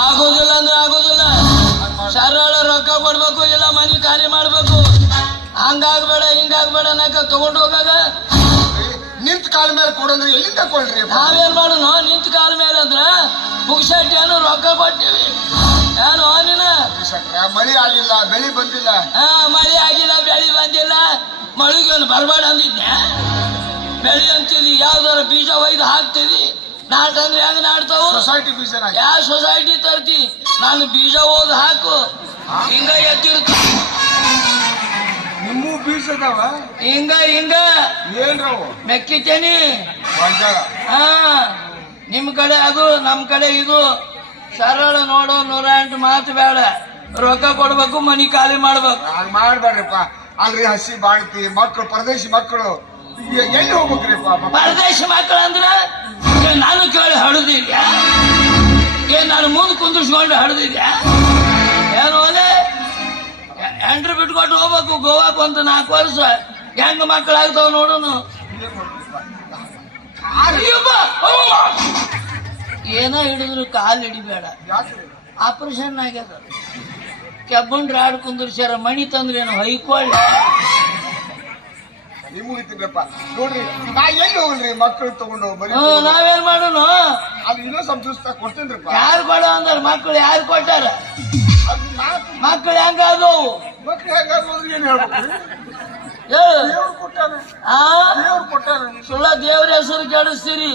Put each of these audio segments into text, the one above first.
ಆಗೋದಿಲ್ಲ ಅಂದ್ರೆ ಆಗೋದಿಲ್ಲ. ಸರಳ ರೊಕ್ಕ ಕೊಡ್ಬೇಕು, ಇಲ್ಲ ಮನಿ ಖಾಲಿ ಮಾಡ್ಬೇಕು. ಹಂಗಾಗ್ಬೇಡ ಹಿಂಗಾಗ್ಬೇಡ ನಾಕ ತಗೊಂಡು ಹೋಗಾಗ ನಿಂತ ಕಾಲ ಮೇಲೆ ಕೊಡಂದ್ರೆ ಎಲ್ಲಿಂದ ಕೊಡ್ರಿ? ನಾವೇನ್ ಮಾಡೋಣ? ನಿಂತ ಕಾಲ ಮೇಲೆ ಅಂದ್ರ ಪುಗ್ಸಟ್ ಏನು ರೊಕ್ಕ ಕೊಟ್ಟಿವಿ ಏನು ನೀನ? ಮಳಿ ಆಗಿಲ್ಲ, ಬೆಳಿ ಬಂದಿಲ್ಲ. ಮಳಿ ಆಗಿಲ್ಲ, ಬೆಳಿ ಬಂದಿಲ್ಲ. ಮಳಿಗೇನು ಬರ್ಬೇಡ ಅಂದಿದ್ನೆ. ಬೆಳಿ ಅಂತೀವಿ, ಯಾವ್ದಾರ ಬೀಜ ಒಯ್ದು ಹಾಕ್ತೀವಿ. ನಾಟಂದ್ರೆ ಹೆಂಗ್ ನಾಡ್ತಾವು? ಸೊಸೈಟಿ ಬೀಜ. ಯಾವ ಸೊಸೈಟಿ ತರ್ತಿ? ನಾನು ಬೀಜ ಓದ್ ಹಾಕು, ಹಿಂಗ ಎತ್ತಿರ್ತೀನಿ. ನಿಮ್ಮೂ ಬೀಜ ಅದಾವ? ಹಿಂಗ ಏನ್ರವು? ಮೆಕ್ಕಿತೇನಿ. ನಿಮ್ ಕಡೆ ಅದು, ನಮ್ ಕಡೆ ಇದು. ಸರಳ ನೋಡು, 108 ಮಾತು ಬೇಡ. ರೊಕ್ಕ ಕೊಡ್ಬೇಕು, ಮನಿ ಖಾಲಿ ಮಾಡ್ಬೇಕು. ಮಾಡ್ಬೇಡ್ರಿಪ್ಪ. ಅಲ್ರಿ ಹಸಿ ಬಾಳ್ತಿ ಮಕ್ಕಳು, ಪರದೇಶಿ ಮಕ್ಕಳು ಎಲ್ಲಿ ಹೋಗ್ಬೇಕ್ರಿಪ್ಪ? ಪರದೇಶಿ ಮಕ್ಕಳು ಅಂದ್ರ ನಾನು ಕೇಳಿ ಹಡದಿದ್ಯಾ? ನಾನು ಮುಂದೆ ಕುಂದಿಸ್ಕೊಂಡು ಹಡದಿದ್ಯಾ ಏನು? ಅದೇ ಎಂಟ್ರಿ ಬಿಟ್ಕೊಟ್ಟು ಹೋಗ್ಬೇಕು ಗೋವಾಕ್ ಒಂದು 4 ವರ್ಷ. ಹೆಂಗ ಮಕ್ಕಳಾಗ್ತಾವ ನೋಡೋನು. ಏನೋ ಹಿಡಿದ್ರು ಕಾಲು ಹಿಡಿಬೇಡ. ಆಪರೇಷನ್ ಆಗ್ಯದ. ಕೆಬ್ಬನ್ ರಾಡ್ ಕುಂದಿರ್ಸ್ಯಾರ. ಮಣಿ ತಂದ್ರೆ ಏನು ಹೊಯ್ಕೊಳ್ಳಿ. ನೋಡ್ರಿ, ನಾ ಎಲ್ಲಿ ಹೋಗ್ರಿ ಮಕ್ಕಳು ತಗೊಂಡು? ನಾವೇನ್ ಮಾಡೋಣ? ಅದು ಇನ್ನೂ ಸಂತೋಷ ಕೊಡ್ತೇನ್ರಿ. ಯಾರು ಕೊಡ ಅಂದ್ರ? ಮಕ್ಕಳು ಯಾರು ಕೊಟ್ಟಾರ? ಮಕ್ಕಳು ಹೆಂಗಾದವು? ಮಕ್ಳು ಹೇಗಾಗೋದ್ರಿ ಏನ್ ಹೇಳ್ಬೇಕ್ರಿ? ಸುಳ್ಳ ದೇವ್ರ ಹೆಸರು ಕೆಡಿಸ್ತೀರಿ.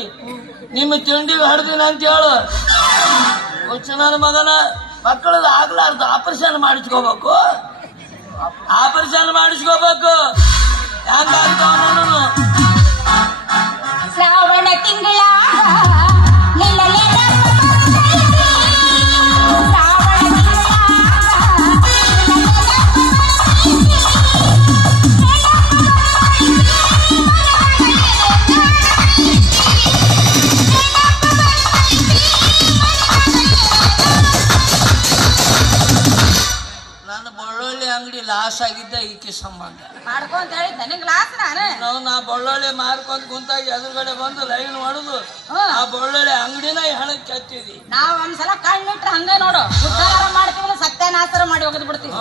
ನಿಮ್ಮ ತಿಂಡಿಗೆ ಹಡ್ದಿನ ಅಂತ ಹೇಳು. ಹುಚ್ಚ ನನ್ನ ಮಗನ. ಮಕ್ಕಳದ ಆಗ್ಲಾರ್ದು ಆಪರೇಷನ್ ಮಾಡಿಸ್ಕೋಬೇಕು. ಆಪರೇಷನ್ ಮಾಡಿಸ್ಕೋಬೇಕು. ಹೆಂಗಾಗ್ತಾವ ನೋಡೋನು. ಶ್ರಾವಣ ತಿಂಗಳ ಲಾಸ್ ಆಗಿದ್ದ ಈಕೆ ಸಂಬಂಧ ಮಾಡ್ಕೊಂತ ಹೇಳಿದ್ದ ನಿಂಗೆ ಲಾಸ್. ನಾ ಬಳ್ಳೊಳ್ಳಿ ಮಾರ್ಕೊಂತ ಕುಂತಾಗ ಎದುರುಗಡೆ ಬಂದು ಲೈನ್ ಮಾಡುದು. ಆ ಬಳ್ಳೊಳ್ಳಿ ಅಂಗಡಿನ ಹೆಣಕ್ಕೆ ಹತ್ತಿದಿ. ನಾವ್ ಒಂದ್ಸಲ ಕಣ್ಣಿಟ್ರೆ ಹಂಗ ನೋಡು, ಉದ್ಧಾರ ಮಾಡ್ತೀವಿ, ಸತ್ಯನಾಶರ ಮಾಡಿ ಹೋಗದ್ ಬಿಡ್ತೀವಿ.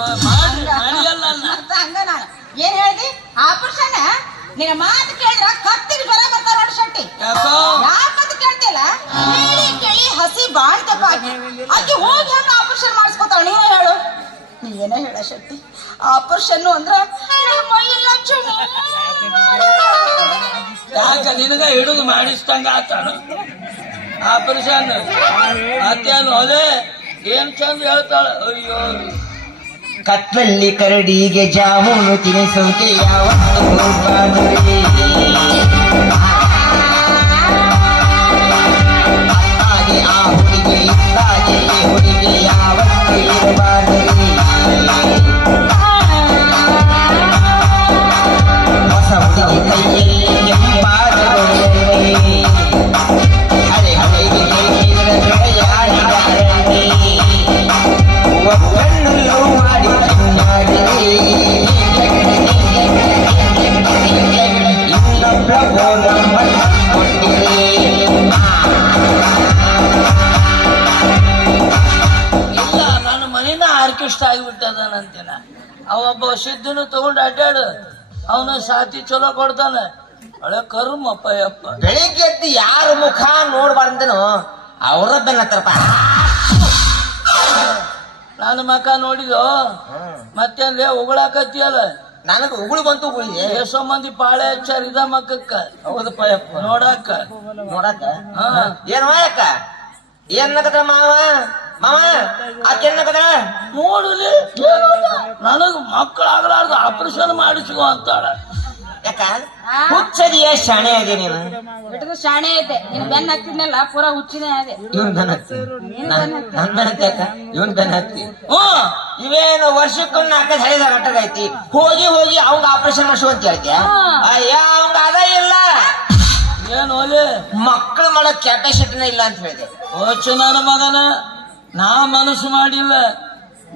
ಹಂಗ ನಾನು ಏನ್ ಹೇಳ್ದಿ? ಆಪರೇಷನ್ ನಿನ್ನ ಮಾತು ಕೇಳಿದ್ರ ಕತ್ತಿಗೆ ಜ್ವರ ಬರ್ತಾರ ನೋಡಿ ಶೆಟ್ಟಿ. ಯಾಕಂತ ಕೇಳ್ತಿಲ್ಲ? ಕೇಳಿ ಹಸಿ ಬಾಳ್ತಪ್ಪ ಆಕಿ ಹೋಗಿ ಹಂಗ ಆಪರೇಷನ್ ಮಾಡಿಸ್ಕೊತಾವ. ನೀನೇ ಹೇಳು, ನೀವೇನ ಹೇಳ ಶೆಟ್ಟಿ? ಆಪರೇಷನ್ ಅಂದ್ರ ಮೈಯೆಲ್ಲ ಯಾಕ ನಿನಗ ಹಿಡಿದು ಮಾಡಿಸ್ದಂಗ ಆತಾನ ಆಪರೇಷನ್. ಅತ್ತೇನು ಅದೇ ಏನ್ ಚಂದ ಹೇಳ್ತಾಳ. ಅಯ್ಯೋ, ಕತ್ಲಲ್ಲಿ ಕರಡಿಗೆ ಜಾಮೂನು ತಿನಿಸೋಕೆ ಯಾವತ್ತು ಅತ್ತಾಗೆ ಆ ಹುಡುಗಿ ಇತ್ತಾಗೆ ಹುಡುಗಿ ಯಾವತ್ತು ಇರಬಾರದು. ಹೊಸ ಹುಡುಗಿ ಕೈಯಲ್ಲಿ ಹಳೆ ಹಳೆಗೆ ಯಾರಿಗಾರೇ ಒಬ್ಬಣ್ಣು ಮಾಡಿ ಇನ್ನೊಬ್ಬ ಇಲ್ಲ ನನ್ನ ಮನೇನ ಆರ್ಕೆಸ್ಟ್ರಾ ಆಗಿಬಿಟ್ಟದನಂತಿನ. ಅವೊಬ್ಬ ಸಿದ್ದನು ತಗೊಂಡು ಅಡ್ಡಾಡು. ಅವನ ಸಾತಿ ಚಲೋ ಕೊಡ್ತಾನೆ. ಒಳ್ಳೆ ಕರ್ಮಪ್ಪ ಯಪ್ಪ. ಬೆಳಿಗ್ಗೆ ಎದ್ದು ಯಾರ ಮುಖ ನೋಡ್ಬಾರ್ದನೋ ಅವ್ರ ಬೆನ್ನತ್ತರಪ್ಪ. ನನ್ನ ಮಕ ನೋಡಿದೋ ಮತ್ತೇನ್ಲೇ ಉಗುಳಾಕತ್ತಿಯಲ್ಲ? ನನಗ ಉಗುಳು ಬಂತು. ಉಗುಳಿಗೆ ಎಷ್ಟೋ ಮಂದಿ ಪಾಳೆ ಹಚ್ಚಾರ ಇದ ಮಕ್ಕಕ್ಕ. ಹೌದಪ್ಪ ಯಪ್ಪ. ನೋಡಾಕ ಏನ್ ಅಕ್ಕ ಏನ್ನಕದ ಮಾವ ಮಾವ ಆಕೆನ್ನಕದ ನೋಡಲಿ. ನನಗ್ ಮಕ್ಕಳಾಗಲಾರ್ದು ಆಪರೇಷನ್ ಮಾಡಿಸ್ಕೋ ಅಂತಾಳ. ಯಾಕ ಹುಚ್ಚದಿಯ ಶಾಣೆ ಅದೇ ನೀನು? ಬಿಟ್ಟದು ಶಾಣೆ ಐತೆ. ನೀನ್ ಬೆನ್ನ ಹತ್ತಿದ್ನಲ್ಲ ಪೂರಾ ಹುಚ್ಚಿನೇ ಅದೇ. ಇವನ್ ಬೆನ್ನ ಹತ್ತಿ ನನ್ ಬೆನ್ನ ಹತ್ತಿ ಅಕ್ಕ. ಇವನ್ ಬೆನ್ನ ಹತ್ತಿ ಇವೇನು ವರ್ಷಕ್ಕೊಂದು 4 ಹರಿದ ನಾಟಕ ಐತಿ. ಹೋಗಿ ಹೋಗಿ ಅವಂಗ ಆಪರೇಷನ್ ಮಾಡಿಸು ಅಂತ ಹೇಳ್ತೀಯ? ಅಯ್ಯ ಅವಂಗ ಅದ ಇಲ್ಲ. ಏನ್ ಹೋಲಿ ಮಕ್ಕಳು ಮಾಡೋ ಕೆಪಾಸಿಟಿನ ಇಲ್ಲ ಅಂತ ಹೇಳಿದೆ. ಓಚು ನನ್ನ ಮಗನ. ನಾ ಮನಸ್ಸು ಮಾಡಿಲ್ಲ.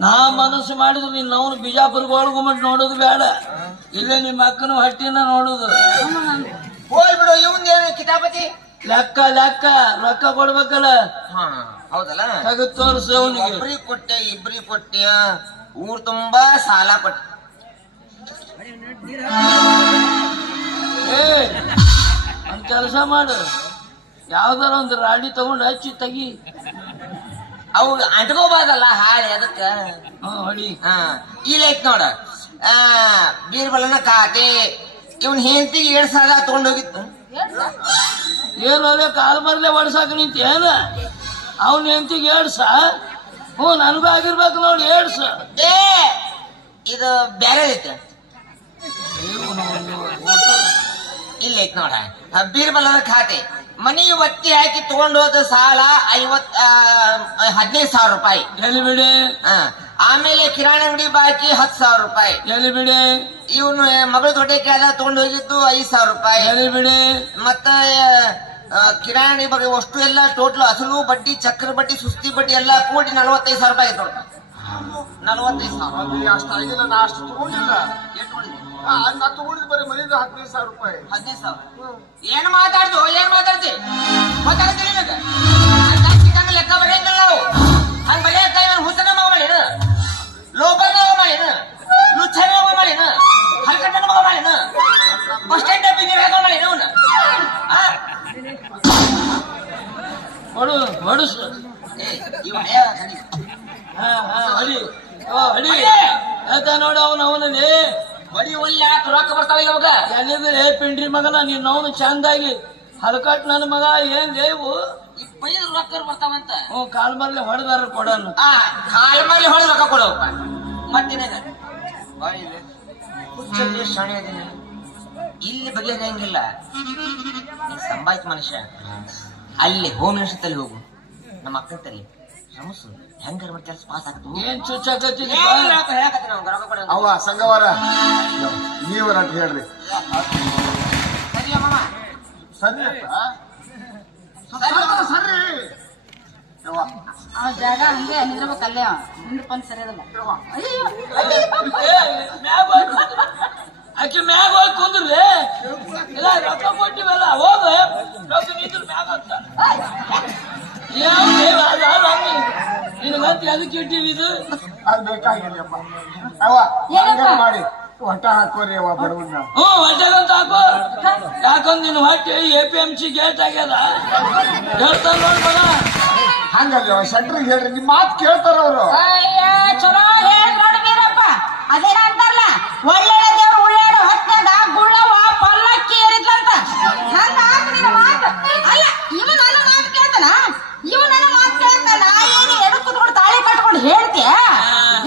ನಾ ಮನಸ್ಸು ಮಾಡಿದ್ರು ನೀನ್ ಅವನು ಬಿಜಾಪುರ್ಗೆ ಒಳಗುಮಟ್ ನೋಡೋದು ಬೇಡ. ಇಲ್ಲೇ ನಿಮ್ಮ ಅಕ್ಕನ ಹಟ್ಟಿನ ನೋಡುದು. ಹೋಗ್ಬಿಡು. ಇವಂದೇನು ಕಿತಾಪತಿ ಲೆಕ್ಕ ಲೆಕ್ಕ ರೊಕ್ಕ ಕೊಡ್ಬೇಕಲ್ಲ. ಹೌದಲ್ಲ ತೆಗೆದು ತೋರಿಸು ಅವನಿಗೆ. ಒಬ್ರಿಗೆ ಕೊಟ್ಟೆ ಇಬ್ರಿಗೆ ಕೊಟ್ಟೆ ಊರ್ ತುಂಬಾ ಸಾಲ ಕೊಟ್ಟೆ. ಏ ಒಂದ್ ಕೆಲಸ ಮಾಡು, ಯಾವ್ದಾರ ಒಂದು ರಾಡಿ ತಗೊಂಡು ಹಚ್ಚಿ ತೆಗಿ. ಅವು ಅಂಟ್ಕೋಬಾರ್ದಲ್ಲ ಹಾಳೆ ಅದಕ್ಕ. ಹೊಡಿ. ಇಲ್ಲ ಐತ್ ನೋಡ ಬೀರ್ಬಲನ ಖಾತೆ ಇವನ್ ಹೆಂಡತಿಗೆ 7,000 ತಗೊಂಡೋಗಿತ್ತು. ಏನು ಅದೇ ಕಾಲ್ ಮರ್ಲೆ ಹೊಡ್ಸಾಕ ನಿಂತ ಏನ? ಅವನ್ ಹೆಂಡತಿಗೆ 1,000? ಹ್ಞೂ ನನಗೂ ಆಗಿರ್ಬೇಕು ನೋಡಿ 1,000. ಏ ಇದು ಬ್ಯಾರೆ ಐತೆ. ಇಲ್ಲ ಐತ್ ನೋಡ ಬೀರ್ಬಲನ ಖಾತೆ ಮನೆಗೆ ಒತ್ತಿ ಹಾಕಿ ತಗೊಂಡು ಹೋದ ಸಾಲ 15,000 ರೂಪಾಯಿ. ಎಲ್ಲಿ ಬಿಡಿ. ಆಮೇಲೆ ಕಿರಾಣಿ ಅಂಗಡಿ ಬಾಕಿ 10,000 ರೂಪಾಯಿ. ಎಲ್ಲಿ ಬಿಡಿ. ಇವನು ಮಗಳ ದೊಡ್ಡ ಕೇಳ ತಗೊಂಡು ಹೋಗಿದ್ದು 5,000 ರೂಪಾಯಿ. ಎಲ್ಲಿ ಬಿಡಿ. ಮತ್ತ ಕಿರಾಣಿ ಬಗ್ಗೆ ಅಷ್ಟು ಎಲ್ಲ ಟೋಟಲ್ ಅಸಲು ಬಡ್ಡಿ ಚಕ್ರ ಬಡ್ಡಿ ಸುಸ್ತಿ ಬಡ್ಡಿ ಎಲ್ಲ ಕೂಡಿ 45,000 ರೂಪಾಯಿ ಆಯ್ತು ನೋಡ್ತಾ. 45,000 ಅಷ್ಟಾಗಿಲ್ಲ. ನಾ ಅಷ್ಟು ತಗೊಂಡಿಲ್ಲ. ನಾ ತಗೊಂಡಿದ್ ಬರೀ ಮನೆಯಿಂದ 15,000 ರೂಪಾಯಿ. 15,000 ಏನ್ ಮಾತಾಡ್ದು ಮಾತಾಡ್ತೀನಿ ನಿನಗೆ ಲೆಕ್ಕ ಬರೆಯಂಗಿಲ್ಲ ನಾವು. ಹಂಗ ಬರೆಯಕ್ಕ ಹುಸನ ಮಗ ಮಾಡಿನ, ಲೋಕಲ್ ಮಗ ಮಾಡಿನ, ಲುಚ್ಚನ ಮಗ ಮಾಡಿನ, ಹಲ್ಕಟ್ಟನ ಮಗ ಮಾಡಿನ, ಬಸ್ ಸ್ಟ್ಯಾಂಡ್ ಮಾಡಿನ ಅವನ. ಹೊಡು ಹೊಡಿಸು. ಹಡಿ ಹಡಿ ಆಯ್ತ ನೋಡು. ಅವನಲ್ಲಿ ಬಡಿ ಒಳ್ಳೆ ರೊಕ್ಕ ಬರ್ತಾವಿಲ್ಲ ಅವಾಗ. ಎಲ್ಲಿದ್ರೆ ಪಿಂಡ್ರಿ ಮಗನ ನೀನ್ ಅವನು ಚಂದಾಗಿ ಹಲ್ಕಟ್ ನನ್ನ ಮಗ ಏನ್ ಲೇವು ರೊಕ್ಕ ಬರ್ತಾವಂತ. ಹ್ಞೂ ಕಾಲ್ ಮರ್ಲೆ ಹೊಡೆದಾರ ಕೊಡೋನು. ಕಾಲ್ ಮೇಲೆ ಹೊಡೆದು ರೊಕ್ಕ ಕೊಡವಪ್ಪ. ಮತ್ತೇನೇನ ಶಾಣೆ ಅದೀನಿ ಇಲ್ಲಿ ಬಗೆಹರಿಯಂಗಿಲ್ಲ. ಸಂಭಾಯ್ತ ಮನುಷ್ಯ ಅಲ್ಲಿ ಹೋಮ್ ಮಿನಿಸ್ಟರ್ ಹೋಗು, ನಮ್ಮ ಅಕ್ಕನ ತಲ್ಲಿ ರಮಸು ಹೆಂಗಾರ ಮಾಡಿ ಕೆಲಸ ಪಾಸ್ ಆಗ್ತದೆ. ಏನ್ ಚುಚ್ಚಾಕತ್ತೀನಿ. ಅವ್ವ ಸಂಗವಾರ ನೀವರ ಅಂತ ಹೇಳ್ರಿ. ಸರಿ ಮಾಮ ಸರಿ ಸರಿ ಆ ಜಾಗ ಹಂಗೆ ನಿಂದಿರ್ಬೇಕಲ್ಲೇ ನಿಂದ್ರಪ್ಪಂದ್ ಸರಿ ಅದಲ್ಲ. ಆಕೆ ಮ್ಯಾಗ ಹೋಗಿ ಕುಂದ್ರಿ. ಇಲ್ಲ ರೊಕ್ಕ ಕೊಟ್ಟಿವಲ್ಲ ಹೋಗ ರೊಕ್ಕ ನಿಂದ್ರ ಮ್ಯಾಗ ಅಂತ ನಿನಗಂತ ಅದಕ್ಕೆ ಇಟ್ಟಿವಿ. ಇದು ಅದು ಬೇಕಾಗಿಲ್ಲಪ್ಪ. ಅವ್ವ ಮಾಡಿ ಹೊಟ್ಟ ಹಾಕೋರಿ ಅವ್ವ ಬಡವನ್ನ. ಹ್ಞೂ ಹೊಟ್ಟೆಗಂತ ಹಾಕೋ. ಯಾಕಂದ್ ನಿನ್ ಹೊಟ್ಟೆ APMC ಗೇಟ್ ಆಗ್ಯದ ಹೇಳ್ತಾರ ನೋಡ್ ಮಗ. ಹಂಗಲ್ಲ ಸೆಂಟ್ರಿಗೆ ಹೇಳ್ರಿ, ನಿಮ್ ಮಾತು ಕೇಳ್ತಾರ ಅವರು. ಚಲೋ ಹೇಳ್ ನೋಡ್ ಬೀರಪ್ಪ. ಅದೇನ ಅಂತಾರಲ್ಲ, ಒಳ್ಳೆಯ ದೇವ್ರು ಉಳ್ಳಾಡು ಹೊತ್ನಾಗ ಗುಳ್ಳವ ಪಲ್ಲಕ್ಕಿ ಏರಿದ್ಲಂತ. ಹಂಗ ಆತ ನಿನ್ನ ಮಾತು. ಅಲ್ಲ ಇವ ನನ್ನ ಮಾತು ಕೇಳ್ತಾನ, ಇವ ನನ್ನ ಮಾತು ಕೇಳ್ತಾನ. ಏನು ಎಡು ಕುತ್ಕೊಂಡು ತಾಳಿ ಕಟ್ಕೊಂಡು ಹೇಳ್ತೀಯ?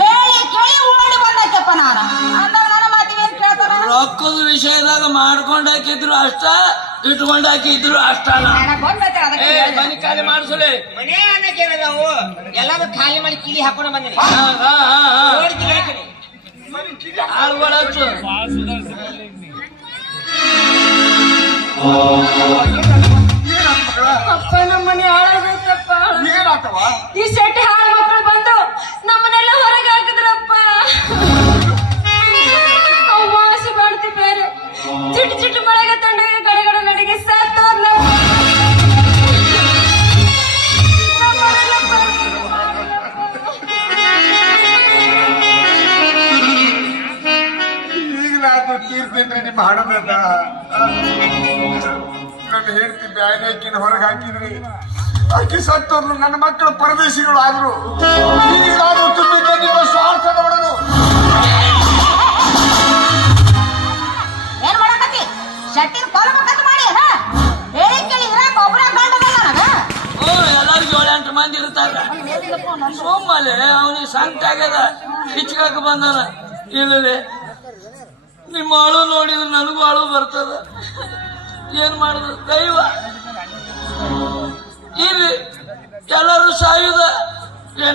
ಹೇಳಿ ಕೇಳಿ ಓಡಿ ಬಂದಕ್ಕೆಪ್ಪ ನಾನು ಅಂದ ನನ್ನ ಮಾತಿಗೆ ಕೇಳ್ತಾನ. ರೊಕ್ಕದ ವಿಷಯದಾಗ ಮಾಡ್ಕೊಂಡ್ ಹಾಕಿದ್ರು ಅಷ್ಟ, ಇಟ್ಕೊಂಡ್ ಹಾಕಿದ್ರು ಅಷ್ಟ. ಮನಿ ಖಾಲಿ ಮಾಡಿಸಲಿ. ಮನೆ ಅನ್ನಕ್ಕೇನದಾವು ಎಲ್ಲಾರು ಖಾಲಿ ಮಾಡಿ ಕಿಲಿ ಹಾಕೊಂಡು ಬಂದಿನಿ. ಆಳ್ಗೊಳ ಹಚ್ಚು. ಅಪ್ಪ ನಮ್ಮನೆ ಹಾಳಾಗೈತಪ್ಪ. ಏನಾತವ? ಈ ಶೆಟ್ಟಿ ಹಾಳು ಮಕ್ಕಳು ಬಂದು ನಮ್ಮನ್ನೆಲ್ಲ ಹೊರಗೆ ಹಾಕಿದ್ರಪ್ಪ. ವಾಸಿ ಮಾಡ್ತಿ ಬೇರೆ ಚಿಟ್ಟು ಚಿಟ್ಟು ಮಳೆಗೆ ತಂಡೆಗೆ ಗಡಗಡ ನಡಿಗೆ ಸತ್ತೋರ್ಲ. ಈಗ ನಾನು ತೀರ್ತಿದ್ರೆ ನಿಮ್ಮ ಹಣದ ನನ್ನ ಹೇಳ್ತಿ ಬ್ಯಾನಕಿನ ಹೊರಗೆ ಹಾಕಿದ್ರಿ. ಆಕಿ ಸತ್ತೋರ್ಲು, ನನ್ನ ಮಕ್ಕಳು ಪರದೇಶಿಗಳು ಆದ್ರು. ಈಗಾದ್ರೂ ತುಂಬಿದ್ದ ನಿಮ್ಮ ಸ್ವಾರ್ಥ ನೋಡೋದು. ಏನ್ ಮಾಡಕತ್ತಿ? ಶೆಟ್ಟಿನ ಕೊಲ ಮಕ್ಕಳು ಮಾಡಿ ಹೇಳಿ ಕೇಳಿ ಇರಾಕ ಒಬ್ಬರ ಗಂಡದಲ್ಲ ನನಗ. ಹ್ಞೂ ಎಲ್ಲರಿಗೂ 7-8 ಮಂದಿ ಇರ್ತಾರ. ಸೋಮಲೆ ಅವನಿಗೆ ಸಂಕಟ ಆಗ್ಯದ, ಹಿಚ್ಕಾಕ ಬಂದಾನ. ಇಲ್ಲದೆ ನಿಮ್ಮ ಅಳು ನೋಡಿದ್ರೆ ನನಗೂ ಅಳು ಬರ್ತದ. ಏನ್ ಮಾಡುದು ದೈವ. ಇಲ್ಲಿ ಎಲ್ಲರೂ ಸಾಯುದ,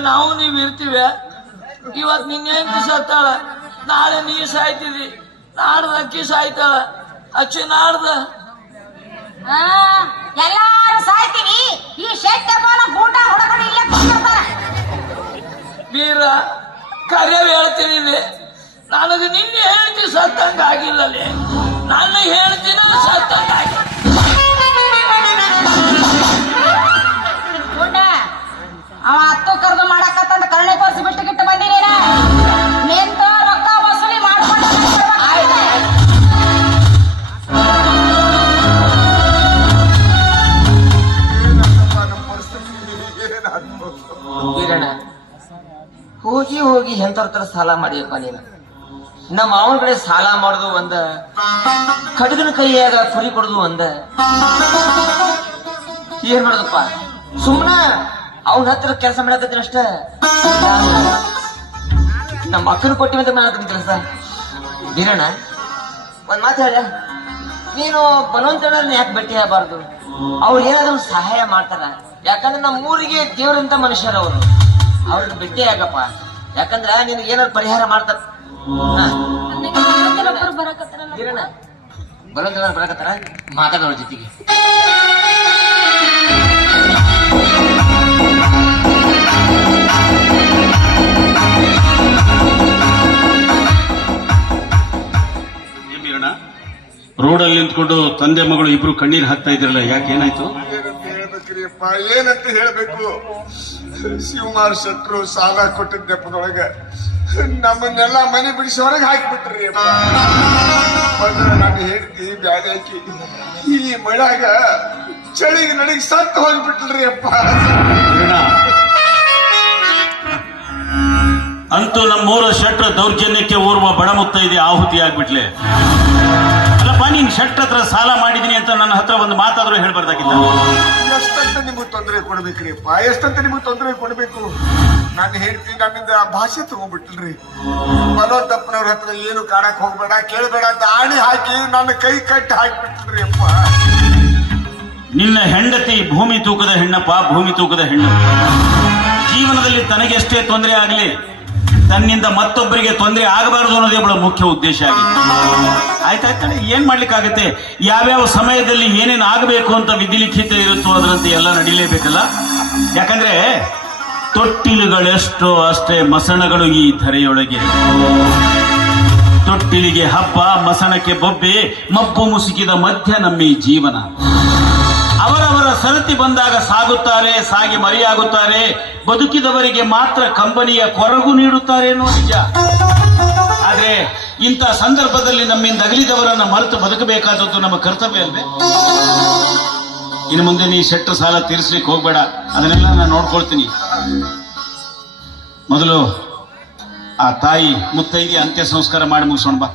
ನಾವು ನೀವ್ ಇರ್ತೀವ. ಇವತ್ ನಿನ್ನೇಂತಿ ಸತ್ತಾಳ, ನಾಳೆ ನೀ ಸಾಯ್ತಿದಿ, ನಾಡ್ದ ಅಕ್ಕಿ ಸಾಯ್ತಾಳ, ಅಚ್ಚಿ ನಾಡ್ದ ಎಲ್ಲಾರು ಸಾಯ್ತೀವಿ. ಈ ಶೆಟ್ಟ ಊಟ ಹೊಡಕೊಂಡು ಇಲ್ಲೇ ಕೂತಿರ್ತಾರ. ವೀರ ಕರೆಯವ್ ಹೇಳ್ತೀನಿ ಇಲ್ಲಿ. ನನಗೆ ನಿನ್ನೆ ಹೇಳ್ತಿ ಸತ್ತಂಗ ಆಗಿಲ್ಲಲೇ, ನನ್ನ ಹೇಳ್ತೀನ ಸತ್ತಂಗ ಆಗಿಲ್ಲ. ಅವ ಹತ್ತು ಕರ್ದು ಮಾಡಾಕತ್ತಂತ ಕರುಣೆ ತೋರಿಸಿ ಬಿಟ್ಟು ಗಿಟ್ಟು ಬಂದಿನೇನ ನಿಂತ ರೊಕ್ಕ ವಸೂಲಿ ಮಾಡ್ಕೊಂಡು ಏನಪ್ಪ ನಮ್ಮ ಪರಿಸ್ಥಿತಿ ಏನಾಗ್ತದೆ ವೀರಣ್ಣ ಹೋಗಿ ಹೋಗಿ ಎಂತರ ಸಾಲ ಮಾಡಿಯಪ್ಪ ನೀನು ನಮ್ಮ ಅವನ ಕಡೆ ಸಾಲ ಮಾಡುದು ಒಂದ ಕಡಗನ ಕೈಯಾಗ ಕುರಿ ಕೊಡುದು ಒಂದ ಏನ್ ಮಾಡುದಪ್ಪ ಸುಮ್ನ ಅವನ ಹತ್ರ ಕೆಲಸ ಮಾಡಕತ್ತೀನಿ ಅಷ್ಟ ನಮ್ಮ ಅಕ್ಕನ ಕೊಟ್ಟಿವಂತ ಮಾಡಕತ್ತೀನಿ ಕೆಲಸ ವೀರಣ್ಣ ಒಂದ್ ಮಾತು ಹೇಳ ನೀನು ಬಲವಂತನ ಯಾಕೆ ಭೇಟಿ ಆಗಬಾರ್ದು ಅವ್ರು ಏನಾದ್ರು ಸಹಾಯ ಮಾಡ್ತಾರ ಯಾಕಂದ್ರೆ ನಮ್ಮ ಊರಿಗೆ ದೇವ್ರಂತ ಮನುಷ್ಯರ ಅವರು ಅವ್ರಿಗೆ ಭೇಟಿ ಆಗಪ್ಪ ಯಾಕಂದ್ರ ನಿನಗೆ ಏನಾದ್ರು ಪರಿಹಾರ ಮಾಡ್ತಾರ ವೀರಣ್ಣ ಬಲವಂತ ಬರಕತ್ತಾರ ಮಾತಾಡೋರ ಜೊತೆಗೆ ರೋಡಲ್ಲಿ ನಿಂತ್ಕೊಂಡು ತಂದೆ ಮಗಳು ಇಬ್ರು ಕಣ್ಣೀರ್ ಹಾಕ್ತಾ ಇದ್ರಲ್ಲ ಯಾಕೆ ಏನಾಯ್ತು? ಏನಂತ ಹೇಳ್ಬೇಕ್ರಿ ಅಪ್ಪ ಏನಂತ ಹೇಳ್ಬೇಕು ಶಿವಮಾರ್ ಶೆಟ್ರು ಸಾಲ ಕೊಟ್ಟಿದ್ದ ನೆಪದೊಳಗ ನಮ್ಮನ್ನೆಲ್ಲ ಮನೆ ಬಿಡಿಸಿ ಹೊರಗೆ ಹಾಕಿಬಿಟ್ರಿ ಅಪ್ಪ ನಾನು ಹೇಳ್ತಿ ಬ್ಯಾಡ ಹಾಕಿ ಈ ಮಳ್ಯಾಗ ಚಳಿಗೆ ನನಗೆ ಸತ್ತು ಹೋಗ್ಬಿಟ್ರಿ ಅಪ್ಪ ಅಂತೂ ನಮ್ಮೂರ ಶೆಟ್ರ ದೌರ್ಜನ್ಯಕ್ಕೆ ಓರ್ವ ಬಡ ಮುತ್ತೈದೆ ಆಹುತಿ ಆಗ್ಬಿಟ್ಲೆ. ಅಲ್ಲಪ್ಪ ನೀನ್ ಶೆಟ್ರ ಹತ್ರ ಸಾಲ ಮಾಡಿದೀನಿ ಅಂತ ನನ್ನ ಹತ್ರ ಒಂದು ಮಾತಾದ್ರೂ ಹೇಳ್ಬಾರ್ದಾಗಿಲ್ಲ. ಎಷ್ಟಂತ ನಿಮಗ್ ತೊಂದರೆ ಕೊಡ್ಬೇಕ್ರಿ ಅಪ್ಪ ಎಷ್ಟಂತ ನಿಮಗ್ ತೊಂದರೆ ಕೊಡ್ಬೇಕು ನಾನು ಹೇಳ್ತೀನಿ ನನ್ನಿಂದ ಆ ಭಾಷೆ ತಗೊಂಡ್ಬಿಟ್ಲ್ರಿ ಬಲವಂತಪ್ಪನವ್ರ ಹತ್ರ ಏನು ಕಾಣಕ್ ಹೋಗ್ಬೇಡ ಕೇಳ್ಬೇಡ ಅಂತ ಆಣಿ ಹಾಕಿ ನನ್ನ ಕೈ ಕಟ್ಟಿ ಹಾಕಿಬಿಟ್ಲ್ರಿ ಅಪ್ಪ ನಿನ್ನ ಹೆಂಡತಿ ಭೂಮಿ ತೂಕದ ಹೆಣ್ಣಪ್ಪ, ಭೂಮಿ ತೂಕದ ಹೆಣ್ಣು. ಜೀವನದಲ್ಲಿ ತನಗೆಷ್ಟೇ ತೊಂದರೆ ಆಗಲಿ ತನ್ನಿಂದ ಮತ್ತೊಬ್ಬರಿಗೆ ತೊಂದರೆ ಆಗಬಾರದು ಅನ್ನೋದೇ ಅವಳ ಮುಖ್ಯ ಉದ್ದೇಶ ಆಗಿತ್ತು. ಆಯ್ತಾಯ್ತಾನೆ ಏನ್ ಮಾಡ್ಲಿಕ್ಕಾಗತ್ತೆ, ಯಾವ್ಯಾವ ಸಮಯದಲ್ಲಿ ಏನೇನು ಆಗಬೇಕು ಅಂತ ವಿಧಿಲಿಖಿತ ಇರುತ್ತೋ ಅದರಂತೆ ಎಲ್ಲ ನಡೀಲೇಬೇಕಲ್ಲ. ಯಾಕಂದ್ರೆ ತೊಟ್ಟಿಲುಗಳೆಷ್ಟೋ ಅಷ್ಟೇ ಮಸಣಗಳು ಈ ಧರೆಯೊಳಗೆ. ತೊಟ್ಟಿಲಿಗೆ ಹಬ್ಬ, ಮಸಣಕ್ಕೆ ಬೊಬ್ಬೆ, ಮಬ್ಬು ಮುಸುಕಿದ ಮಧ್ಯ ನಮ್ಮ ಈ ಜೀವನ. ಅವರವರ ಸರತಿ ಬಂದಾಗ ಸಾಗುತ್ತಾರೆ, ಸಾಗಿ ಮರೆಯಾಗುತ್ತಾರೆ. ಬದುಕಿದವರಿಗೆ ಮಾತ್ರ ಕಂಬನಿಯ ಕೊರಗು ನೀಡುತ್ತಾರೆ ಅನ್ನೋ ನಿಜ. ಆದ್ರೆ ಇಂಥ ಸಂದರ್ಭದಲ್ಲಿ ನಮ್ಮಿಂದ ಅಗಲಿದವರನ್ನ ಮರೆತು ಬದುಕಬೇಕಾದದ್ದು ನಮ್ಮ ಕರ್ತವ್ಯ ಅಲ್ವೇ? ಇನ್ನು ಮುಂದೆ ನೀ ಶೆಟ್ಟ ಸಾಲ ತೀರಿಸ್ಲಿಕ್ಕೆ ಹೋಗ್ಬೇಡ, ಅದನ್ನೆಲ್ಲ ನಾನು ನೋಡ್ಕೊಳ್ತೀನಿ. ಮೊದಲು ಆ ತಾಯಿ ಮುತ್ತೈದೆ ಅಂತ್ಯ ಸಂಸ್ಕಾರ ಮಾಡಿ ಮುಗಿಸೋಣ ಬಾ.